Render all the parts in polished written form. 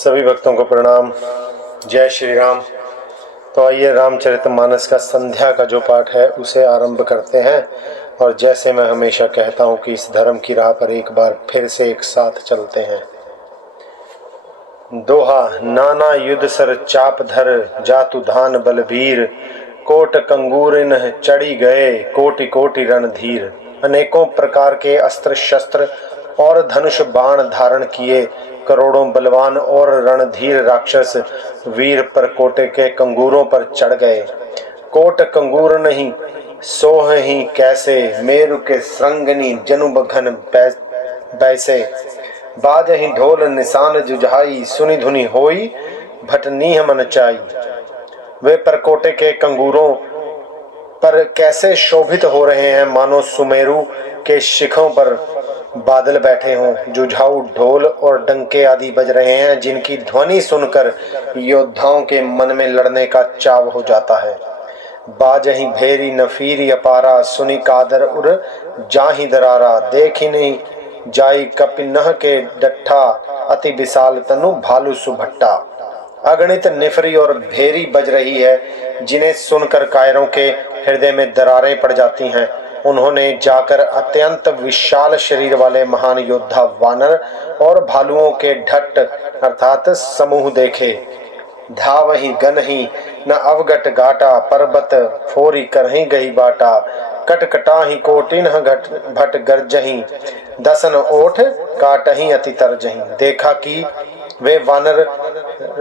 सभी भक्तों को प्रणाम। जय श्री राम। तो आइए रामचरितमानस का संध्या का जो पाठ है उसे आरंभ करते हैं। और जैसे मैं हमेशा कहता हूँ कि इस धर्म की राह पर एक बार फिर से एक साथ चलते हैं। दोहा। नाना युद्ध सर चाप धर जातु धान बलबीर, कोट कंगूरिन चढ़ी गए कोटि कोटि रणधीर। अनेकों प्रकार के अस्त्र शस्त्र और धनुष बाण धारण किए करोड़ों बलवान और रणधीर राक्षस वीर परकोटे के कंगूरों पर चढ़ गए। कोट कंगूर नहीं सोह ही कैसे, मेरु के श्रृंगनी जनुब घन बैसे। बाजहि ढोल निशान जुझाई, सुनि धुनि होई भटनीह मन चाई। वे परकोटे के कंगूरों पर कैसे शोभित हो रहे हैं, मानो सुमेरु के शिखरों पर बादल बैठे हों। जुझाऊ ढोल और डंके आदि बज रहे हैं, जिनकी ध्वनि सुनकर योद्धाओं के मन में लड़ने का चाव हो जाता है। बाजहि भेरी नफीरी अपारा, सुनि कादर उर जाहि दरारा। देखी नहीं जाई कपिनह के डट्ठा, अति विशाल तनु भालू सुभट्टा। अगणित निफरी और भेरी बज रही है, जिन्हें सुनकर कायरों के हृदय में दरारें पड़ जाती हैं। उन्होंने जाकर अत्यंत विशाल शरीर वाले महान योद्धा वानर और भालुओं के ढट्ट अर्थात समूह देखे। धावहि गनहि न अवगट गाटा, पर्वत फोरी करहि गई बाटा। कटकटाहि कोटिन भट गर्जहि, दसन ओठ काटहि अति तरजहि। देखा कि वे वानर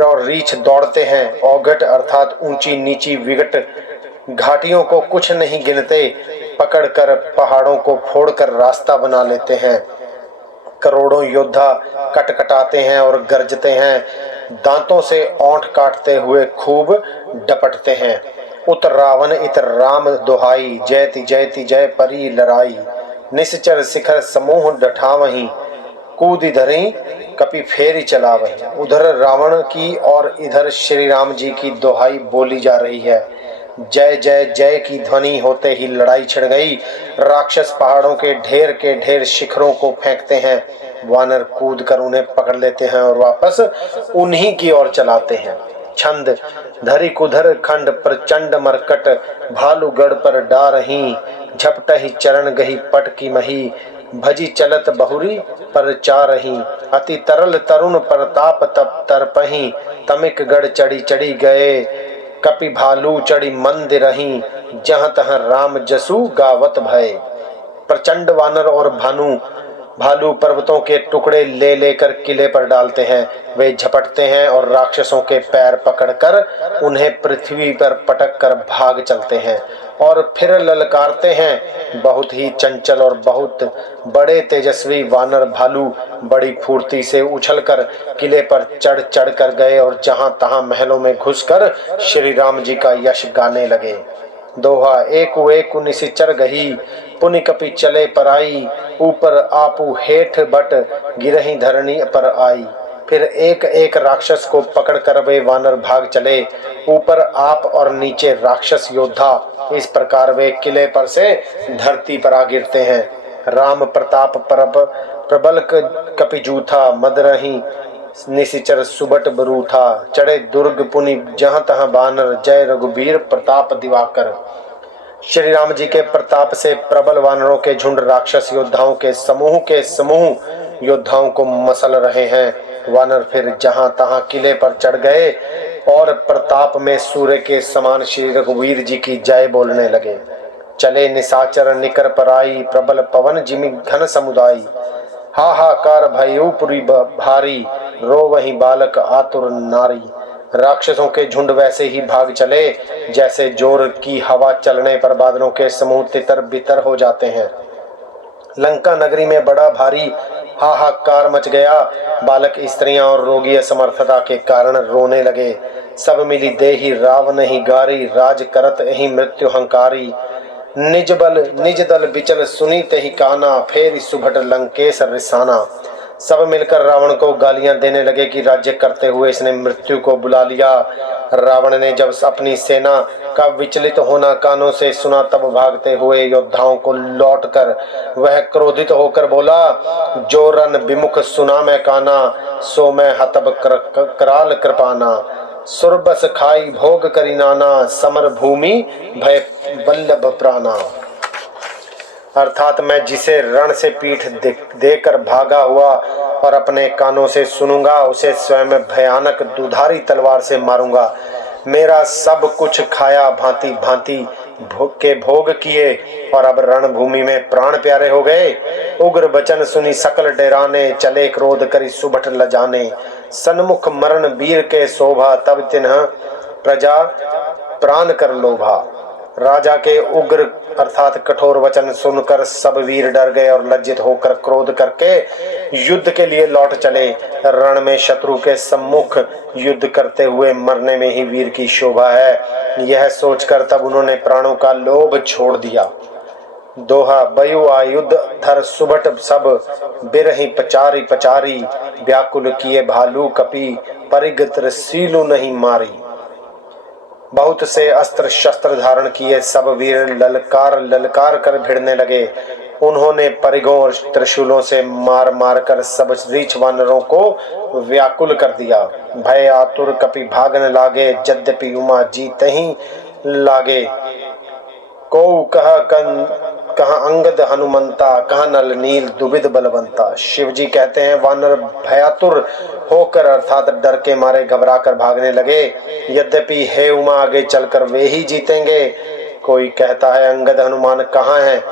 और रीछ दौड़ते हैं, औघट अर्थात ऊंची नीची विकट घाटियों को कुछ नहीं गिनते, पकड़कर पहाड़ों को फोड़कर रास्ता बना लेते हैं। करोड़ों योद्धा कटकटाते हैं और गरजते हैं, दांतों से ओंठ काटते हुए खूब डपटते हैं। उत रावण इत राम दोहाई, जयति जयति जय परी लड़ाई। निश्चर शिखर समूह डठावहीं, कूद धरी कपि फेरी चलावहीं। उधर रावण की और इधर श्री राम जी की दोहाई बोली जा रही है। जय जय जय की ध्वनि होते ही लड़ाई छिड़ गई। राक्षस पहाड़ों के ढेर शिखरों को फेंकते हैं। वानर कूद कर उन्हें पकड़ लेते हैं और वापस उन्हीं की ओर चलाते हैं। छंद। धरी कुधर खंड प्रचंड मरकट, भालूगढ़ पर डारही। झपटहि चरण गही पट की मही, भजी चलत बहुरी पर चारही। अति तरल तरुण प्रताप तप तरपही, तमिक गढ़ चढ़ी चढ़ी गए। कपि भालू चढ़ी मंदिरही, जहाँ तहाँ राम जसु गावत भय। प्रचंड वानर और भालू पर्वतों के टुकड़े ले लेकर किले पर डालते हैं। वे झपटते हैं और राक्षसों के पैर पकड़कर उन्हें पृथ्वी पर पटक कर भाग चलते हैं और फिर ललकारते हैं। बहुत ही चंचल और बहुत बड़े तेजस्वी वानर भालू बड़ी फुर्ती से उछलकर किले पर चढ़ चढ़ कर गए और जहां तहां महलों में घुसकर श्री राम जी का यश गाने लगे। दोहा। एकु निशिचर गही, पुनि कपि चले पराई। ऊपर आपू हेठ बट, गिरही धरणी पर आई। फिर एक एक राक्षस को पकड़कर वे वानर भाग चले। ऊपर आप और नीचे राक्षस योद्धा। इस प्रकार वे किले पर से धरती पर आ गिरते हैं। राम प्रताप प्रबल कपिजूथा, मदरही निशिचर सुबट बरूथा। चढ़े दुर्ग पुनि जहाँ तहाँ बानर, जय रघुबीर प्रताप दिवाकर। श्री राम जी के प्रताप से प्रबल वानरों के झुंड राक्षस योद्धाओं के समूह योद्धाओं को मसल रहे हैं। वानर फिर जहां तहां किले पर चढ़ गए और प्रताप में सूर्य के समान श्री रघुवीर जी की जय बोलने लगे। चले निशाचर निकर पराई, प्रबल पवन जिमि घन समुदाई। हाहाकार भयउ पुरी भारी, रो वही बालक आतुर नारी। राक्षसों के झुंड वैसे ही भाग चले जैसे जोर की हवा चलने पर बादलों के समूह तितर बितर हो जाते हैं। लंका नगरी में बड़ा भारी हाहाकार मच गया। बालक, स्त्रियां और रोगी असमर्थता के कारण रोने लगे। सब मिली देही रावण ही गारी, राज करत ही मृत्यु हंकारी। निज दल बिचल सुनी तहि काना, फेरी सुभट लंकेश रिसाना। सब मिलकर रावण को गालियां देने लगे कि राज्य करते हुए इसने मृत्यु को बुला लिया। रावण ने जब अपनी सेना का विचलित होना कानों से सुना तब भागते हुए योद्धाओं को लौटकर वह क्रोधित होकर बोला, जो रन विमुख सुना मैं काना, सो मैं हतब कराल कृपाना। सुरबस खाई भोग करी नाना, समर भूमि भय वल्लभ प्राणा। अर्थात मैं जिसे रण से पीठ देकर भागा हुआ और अपने कानों से सुनूंगा, उसे स्वयं भयानक दुधारी तलवार से मारूंगा। मेरा सब कुछ खाया भांति भांति के भोग किए और अब रणभूमि में प्राण प्यारे हो गए। उग्र वचन सुनी सकल डेराने, चले क्रोध करी सुभट लजाने। सन्मुख मरण वीर के शोभा, तब तिन्ह प्रजा प्राण कर लोभा। राजा के उग्र अर्थात कठोर वचन सुनकर सब वीर डर गए और लज्जित होकर क्रोध करके युद्ध के लिए लौट चले। रण में शत्रु के सम्मुख युद्ध करते हुए मरने में ही वीर की शोभा है, यह सोचकर तब उन्होंने प्राणों का लोभ छोड़ दिया। दोहा, बयु आयुध धर सुभट सब, बिरहि पचारी पचारी। व्याकुल किए भालू कपि, परिग त्रिशूल नहीं मारी। बहुत से अस्त्र शस्त्र धारण किए सब वीर ललकार ललकार कर भिड़ने लगे। उन्होंने परिगों और त्रिशूलों से मार मार कर सब रीछ वानरों को व्याकुल कर दिया। भय आतुर कपि भागन लागे, यद्यपि उमा जीते ही लागे। को कहा अंगद हनुमंता, कहा नल नील दुविध बलवंता। शिव जी कहते हैं, वानर भयातुर होकर अर्थात डर के मारे घबरा कर भागने लगे। यद्यपि हे उमा आगे चलकर वे ही जीतेंगे। कोई कहता है अंगद हनुमान कहाँ हैं,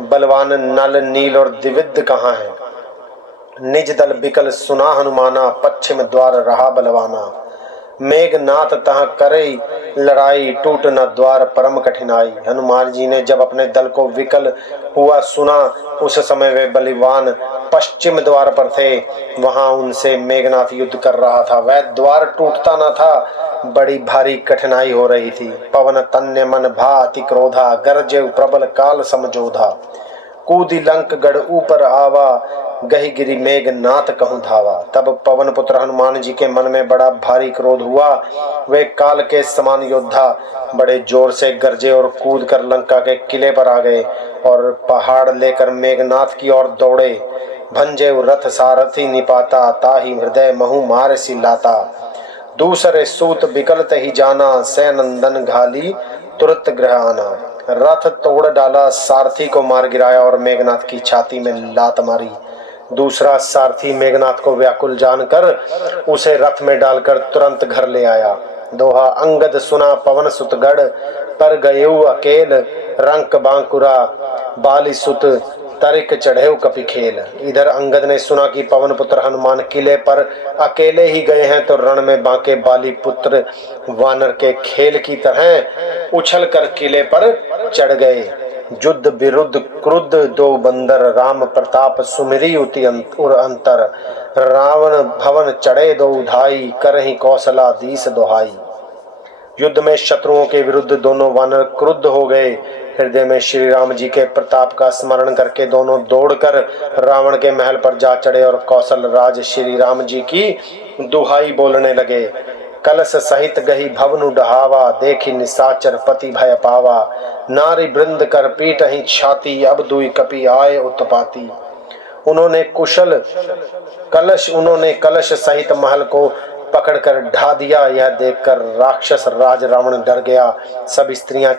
बलवान नल नील और द्विविध कहाँ हैं। निज दल बिकल सुना हनुमाना, पश्चिम द्वार रहा बलवाना। मेघनाथ तहाँ करे लड़ाई, टूट न द्वार परम कठिनाई। हनुमान जी ने जब अपने दल को विकल हुआ सुना, उस समय वे बलवान पश्चिम द्वार पर थे। वहां उनसे मेघनाथ युद्ध कर रहा था। वह द्वार टूटता न था, बड़ी भारी कठिनाई हो रही थी। पवन तन्य मन भा अति क्रोधा, गरजे प्रबल काल समझोधा। कूदी लंक गढ़ ऊपर आवा, गही गिरी मेघनाथ कहूं धावा। तब पवन पुत्र हनुमान जी के मन में बड़ा भारी क्रोध हुआ। वे काल के समान योद्धा बड़े जोर से गरजे और कूद कर लंका के किले पर आ गए और पहाड़ लेकर मेघनाथ की ओर दौड़े। भंजे रथ सारथी निपाता, ताही हृदय महु मार सी लाता। दूसरे सूत बिकलत ही जाना, सैनंदन घाली तुरंत ग्रह आना। रथ तोड़ डाला, सारथी को मार गिराया और मेघनाथ की छाती में लात मारी। दूसरा सारथी मेघनाथ को व्याकुल जानकर उसे रथ में डालकर तुरंत घर ले आया। दोहा, अंगद सुना पवन सुत गढ़, पर गयेऊ अकेल। रंक बांकुरा बाली सुत, तरिक चढ़ेऊ कपि खेल। इधर अंगद ने सुना कि पवन पुत्र हनुमान किले पर अकेले ही गए हैं, तो रण में बांके बाली पुत्र वानर के खेल की तरह उछल कर किले पर चढ़ गए। युद्ध विरुद्ध क्रुद्ध दो बंदर, राम प्रताप सुमिरी उति अंतर। रावण भवन चढ़े दो उधाई, करहि कौशला दीस दोहाई। युद्ध में शत्रुओं के विरुद्ध दोनों वानर क्रुद्ध हो गए। हृदय में श्री राम जी के प्रताप का स्मरण करके दोनों दौड़कर रावण के महल पर जा चढ़े और कौशल राज श्री राम जी की दुहाई बोलने लगे। कलश सहित गही भवनु डहावा, देखी निशाचर पति भय पावा। नारी वृंद कर पीट ही छाती, अब दुई कपि आए उत्पाती। उन्होंने कलश सहित महल को पकड़कर ढा दिया। यह देखकर राक्षस राज रावण डर गया। सब स्त्रियां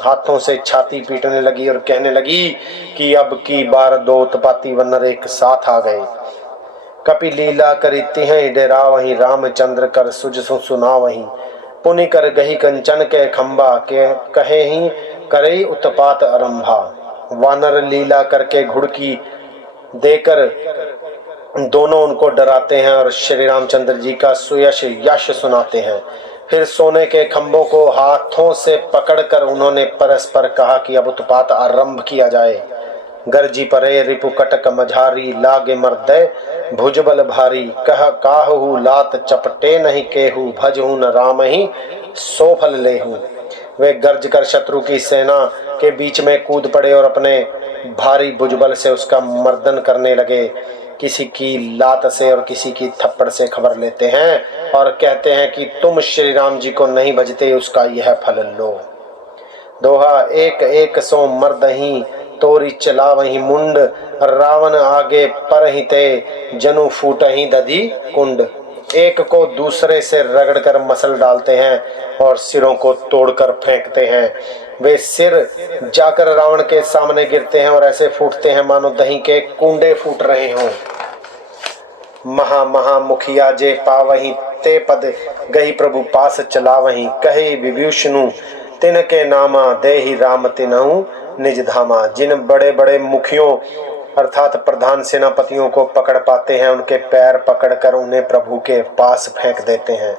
हाथों से छाती पीटने लगी और कहने लगी कि अब की बार दो उत्पाती वानर एक साथ आ गए। कपि लीला करी तिहै डेरा वहीं, रामचंद्र कर सुज सुना वहीं। पुनि कर गही कंचन के खंबा, के कहे ही करे उत्पात आरंभा। वानर लीला करके घुड़की देकर दोनों उनको डराते हैं और श्री रामचंद्र जी का सुयश यश सुनाते हैं। फिर सोने के खंभों को हाथों से पकड़कर उन्होंने परस्पर कहा कि अब उत्पात आरंभ किया जाए। गरजी परे रिपु कटक मझारी, लागे मर्दय भुजबल भारी। कह काहू लात चपटे नहीं केहू, भजहू न राम ही सोफल लेहू। वे गर्ज कर शत्रु की सेना के बीच में कूद पड़े और अपने भारी भुजबल से उसका मर्दन करने लगे। किसी की लात से और किसी की थप्पड़ से खबर लेते हैं और कहते हैं कि तुम श्री राम जी को नहीं भजते, उसका यह फल लो। दोहा, एक एक सो मर्दही तोरी चला वही मुंड, रावण आगे पर ही ते जनु फूट ही दधी कुंड। एक को दूसरे से रगड़कर मसल डालते हैं और सिरों को तोड़कर फेंकते हैं। वे सिर जाकर रावण के सामने गिरते हैं और ऐसे फूटते हैं मानो दही के कुंडे फूट रहे हों। महा महा मुखिया जे पावही ते पद, गही प्रभु पास चलावही, कहे विभीषणु तिनके नामा, देहि राम तिनहु निज धामा। जिन बड़े बड़े मुखियों अर्थात प्रधान सेनापतियों को पकड़ पाते हैं, उनके पैर पकड़कर उन्हें प्रभु के पास फेंक देते हैं।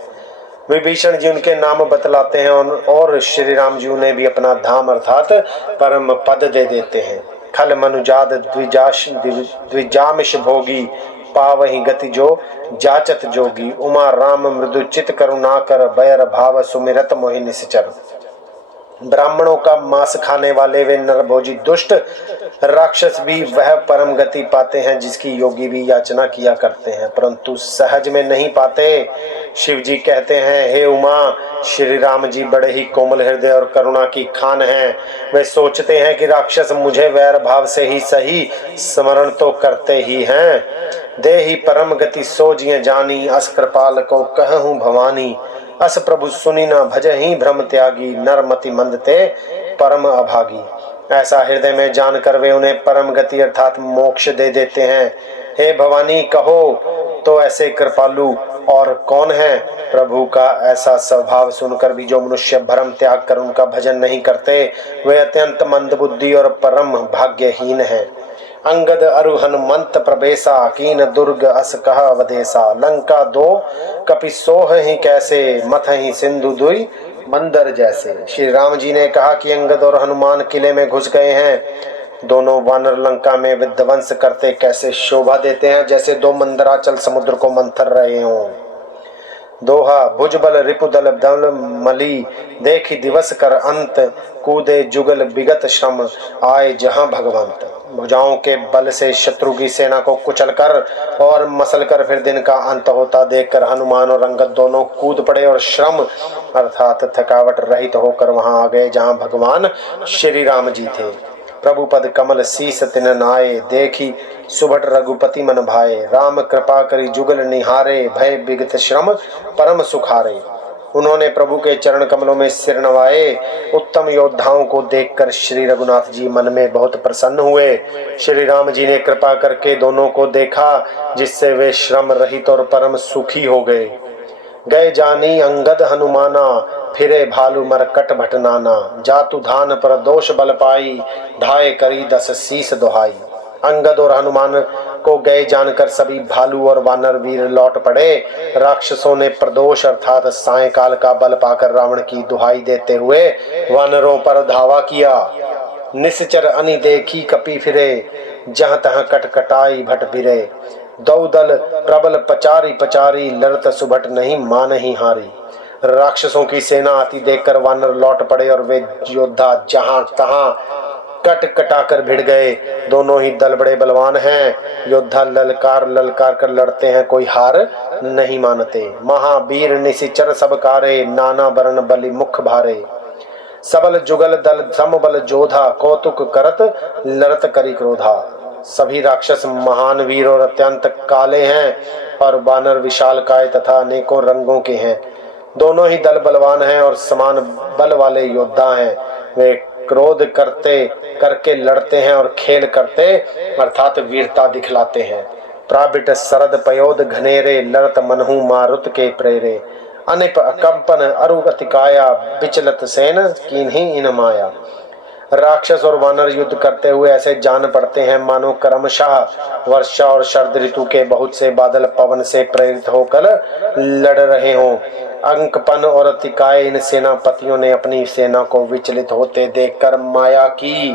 विभीषण जी उनके नाम बतलाते हैं और श्री राम जी उन्हें भी अपना धाम अर्थात परम पद दे देते हैं। खल मनुजाद द्विजामिष भोगी, पावही गति जो जाचत जोगी, उमा राम मृदु चित करुणा कर, बैर भाव सुमिरत मोहि निश्चर। ब्राह्मणों का मांस खाने वाले वे नरभोजी दुष्ट राक्षस भी वह परम गति पाते हैं जिसकी योगी भी याचना किया करते हैं, परंतु सहज में नहीं पाते। शिव जी कहते हैं, हे उमा, श्री राम जी बड़े ही कोमल हृदय और करुणा की खान हैं। वे सोचते हैं कि राक्षस मुझे वैर भाव से ही सही, स्मरण तो करते ही हैं। देहि परम गति सोजिए जानी, अस कृपाल को कहूँ भवानी, अस प्रभु सुनी न भजहि भ्रम त्यागी, नरमति मंद ते परम अभागी। ऐसा हृदय में जानकर वे उन्हें परम गति अर्थात मोक्ष दे देते हैं। हे भवानी, कहो तो ऐसे कृपालु और कौन है। प्रभु का ऐसा स्वभाव सुनकर भी जो मनुष्य भ्रम त्याग कर उनका भजन नहीं करते, वे अत्यंत मंदबुद्धि और परम भाग्यहीन हैं। अंगद अरु हनुमंत प्रवेशा, कीन दुर्ग अस कह अवधेशा, लंका दो कपि सोह ही कैसे, मथ ही सिंधु दुई बंदर जैसे। श्री राम जी ने कहा कि अंगद और हनुमान किले में घुस गए हैं। दोनों वानर लंका में विध्वंस करते कैसे शोभा देते हैं, जैसे दो मंदराचल समुद्र को मंथर रहे हों। दोहा, भुजबल रिपुदल दल मली, देखी दिवस कर अंत, कूदे जुगल विगत श्रम, आए जहां भगवंत। भुजाओं के बल से शत्रु की सेना को कुचलकर और मसलकर फिर दिन का अंत होता देखकर हनुमान और अंगद दोनों कूद पड़े और श्रम अर्थात थकावट रहित होकर वहां आ गए जहां भगवान श्री राम जी थे। प्रभु पद कमल शीस तिन नाये, देखी सुभट रघुपति मन भाए, राम कृपा करी जुगल निहारे, भय विगत श्रम परम सुखारे। उन्होंने प्रभु के चरण कमलों में सिर नवाए। उत्तम योद्धाओं को देखकर श्री रघुनाथ जी मन में बहुत प्रसन्न हुए। श्री राम जी ने कृपा करके दोनों को देखा, जिससे वे श्रम रहित और परम सुखी हो गए। गए जानी अंगद हनुमाना, फिरे भालू मरकट भटनाना, जातु धान पर दोष बल पाई, ढाए करी 10 शीस दुहाई। अंगद और हनुमान को गए जानकर सभी भालू और वानर वीर लौट पड़े। राक्षसों ने प्रदोष अर्थात सायंकाल का बल पाकर रावण की दुहाई देते हुए वानरों पर धावा किया। निश्चर अनि देखी कपि फिरे, जहाँ तहाँ कटकटाई भट भिरे, दौदल प्रबल पचारी पचारी, लड़त सुभट नहीं मान ही हारी। राक्षसों की सेना आती देखकर वानर लौट पड़े और वे योद्धा जहां तहां कट कटाकर भिड़ गए। दोनों ही दल बड़े बलवान हैं। योद्धा ललकार ललकार कर लड़ते हैं, कोई हार नहीं मानते। महावीर निशिचर सब कारे, नाना बरन बलि मुख भारे। सबल जुगल दल समबल जोधा, कौतुक करत लड़त करी क्रोधा। सभी राक्षस महान वीर और अत्यंत काले हैं और वानर विशालकाय तथा अनेकों रंगों के हैं। दोनों ही दल बलवान हैं और समान बल वाले योद्धा हैं। वे क्रोध करते करके लड़ते हैं और खेल करते अर्थात वीरता दिखलाते हैं। प्राबिट सरद पयोद घनेरे, लड़त मनहु मारुत के प्रेरे। अनिप अकंपन अरु अतिकाया, विचलत सेन कीन्ही इन माया। राक्षस और वानर युद्ध करते हुए ऐसे जान पड़ते हैं मानो क्रमशः वर्षा और शरद ऋतु के बहुत से बादल पवन से प्रेरित होकर लड़ रहे हों। अंकपन और अतिकाय इन सेनापतियों ने अपनी सेना को विचलित होते देखकर माया की।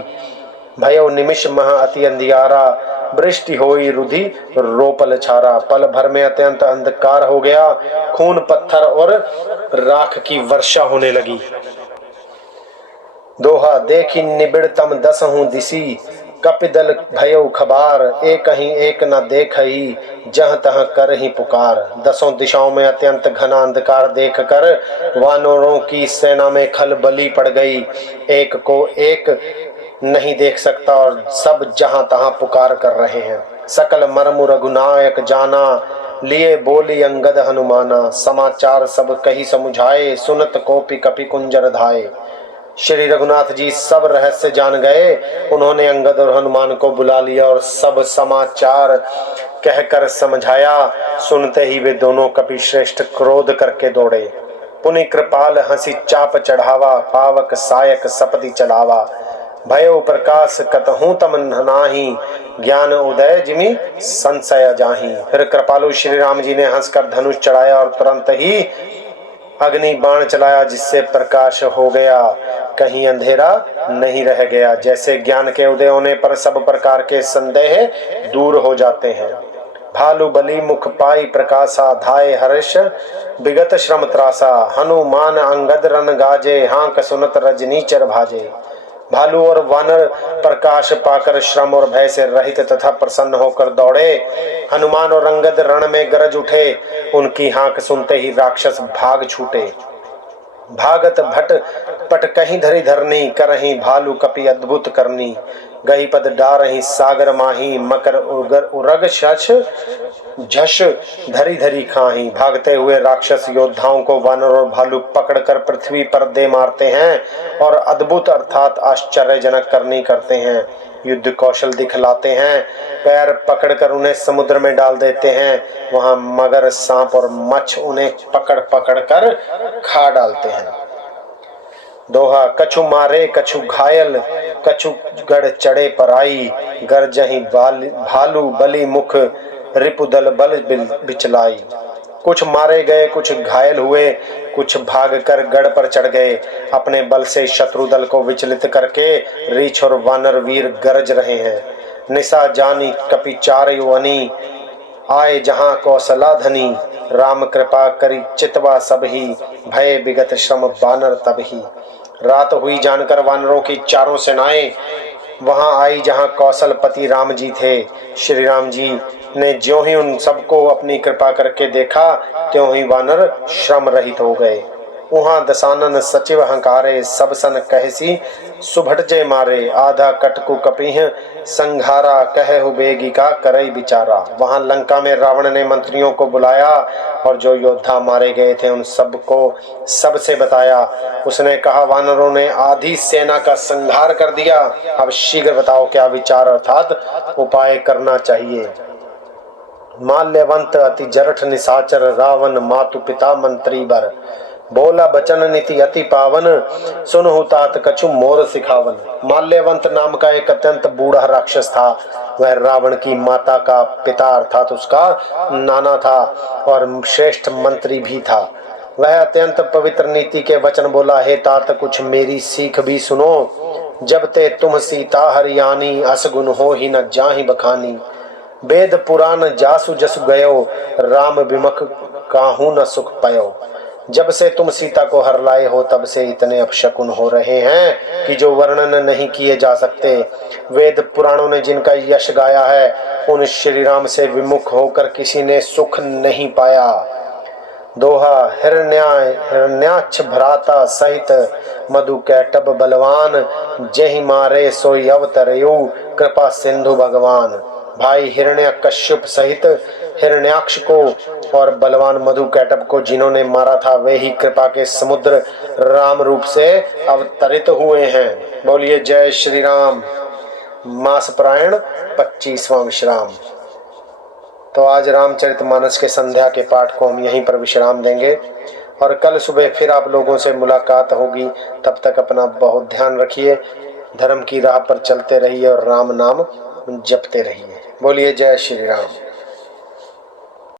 भयो निमिष मह अति अंधियारा, वृष्टि होई रुधि रोपल छारा। पल भर में अत्यंत अंधकार हो गया, खून पत्थर और राख की वर्षा होने लगी। दोहा, देखी निबिड़तम 10 दिसी, कपिदल भयउ खबार, एक ही एक न देखई, जहाँ तहाँ कर ही पुकार। दसों दिशाओं में अत्यंत घना अंधकार देखकर वानरों की सेना में खलबली पड़ गई। एक को एक नहीं देख सकता और सब जहाँ तहाँ पुकार कर रहे हैं। सकल मर्म रघुनायक जाना, लिए बोली अंगद हनुमाना। समाचार सब कही समुझाए, सुनत कोपी कपि कुंजर धाये। श्री रघुनाथ जी सब रहस्य जान गए। उन्होंने अंगद और हनुमान को बुला लिया और सब समाचार कहकर समझाया। सुनते ही वे दोनों कपि श्रेष्ठ क्रोध करके दौड़े। पुनि कृपाल हंसी चाप चढ़ावा, पावक सायक सपति चलावा। भयो प्रकाश कतहूँ तम नाही, ज्ञान उदय जिमि संशय जाही। फिर कृपालु श्री राम जी ने हंसकर धनुष चढ़ाया और तुरंत ही अग्नि बाण चलाया, जिससे प्रकाश हो गया, कहीं अंधेरा नहीं रह गया। जैसे ज्ञान के उदय होने पर सब प्रकार के संदेह दूर हो जाते हैं। भालु बलि मुख पाई प्रकाशा, धाये हर्ष विगत श्रम त्रासा। हनुमान अंगद रन गाजे, हांक सुनत रजनीचर भाजे। भालू और वानर प्रकाश पाकर श्रम और भय से रहित तथा प्रसन्न होकर दौड़े। हनुमान और अंगद रण में गरज उठे। उनकी हांक सुनते ही राक्षस भाग छूटे। भागत भट पट कहीं धरी धरनी, करही भालू कपि अद्भुत करनी। गही पद डारही सागर माही, मकर उरग शश झश धरी धरी खाही। भागते हुए राक्षस योद्धाओं को वानर और भालू पकड़कर पृथ्वी पर दे मारते हैं और अद्भुत अर्थात आश्चर्यजनक करनी करते हैं। युद्ध कौशल दिखलाते हैं। पैर पकड़कर उन्हें समुद्र में डाल देते हैं। वहां मगर सांप और मच्छ उन्हें पकड़ पकड़ कर खा डालते हैं। दोहा, कछु मारे कछु घायल, कछु गढ़ चढ़े पराई। गरजही भालू बलि मुख, रिपुदल बल बिचलाई। कुछ मारे गए, कुछ घायल हुए, कुछ भागकर गढ़ पर चढ़ गए। अपने बल से शत्रु दल को विचलित करके रीछ और वानर वीर गरज रहे हैं। निशा जानी कपि चारयु अनी, आए जहां कौशला धनी। राम कृपा करी चितवा सब ही, भय विगत श्रम वानर तब ही। रात हुई जानकर वानरों की चारों सेनाएं वहां आई जहां कौशलपति राम जी थे। श्री राम जी ने ज्यों ही उन सबको अपनी कृपा करके देखा, त्यों ही वानर श्रम रहित हो गए। वहां दशानन सचिव हंकारे, सब सन कहसी सुभटजे मारे। आधा कटकु कपिह संघारा, कहु बेगी का करई बिचारा। वहां लंका में रावण ने मंत्रियों को बुलाया और जो योद्धा मारे गए थे उन सबको सबसे बताया। उसने कहा, वानरों ने आधी सेना का संहार कर दिया। अब शीघ्र बताओ क्या विचार अर्थात उपाय करना चाहिए। माल्यवंत अति जरठ निशाचर, रावण मातु पिता मंत्री बर। बोला बचन नीति अति पावन, सुनहु तात कछु मोर सिखावन। माल्यवंत नाम का एक अत्यंत बूढ़ा राक्षस था। वह रावण की माता का पिता अर्थात उसका नाना था और श्रेष्ठ मंत्री भी था। वह अत्यंत पवित्र नीति के वचन बोला, हे तात कुछ मेरी सीख भी सुनो। जब ते तुम सीता हरियाणी, असगुन हो ही न जाहि बखानी। वेद पुराण जासु जसु गयो, राम विमुख काहू न सुख पयो। जब से तुम सीता को हर लाए हो तब से इतने अपशकुन हो रहे हैं कि जो वर्णन नहीं किए जा सकते। वेद पुराणों ने जिनका यश गाया है, उन श्री राम से विमुख होकर किसी ने सुख नहीं पाया। दोहा, हिरण्याक्ष भ्राता सहित मधु कैटभ बलवान, जहि मारे सोई अवतरयु, कृपा सिंधु भगवान। भाई हिरण्यकश्यप सहित हिरण्याक्ष को और बलवान मधु कैटभ को जिन्होंने मारा था, वे ही कृपा के समुद्र राम रूप से अवतरित हुए हैं। बोलिए जय श्री राम। मासपरायण 25वां विश्राम। तो आज रामचरितमानस के संध्या के पाठ को हम यहीं पर विश्राम देंगे और कल सुबह फिर आप लोगों से मुलाकात होगी। तब तक अपना बहुत ध्यान रखिए, धर्म की राह पर चलते रहिए और राम नाम जपते रहिए। बोलिए जय श्री राम।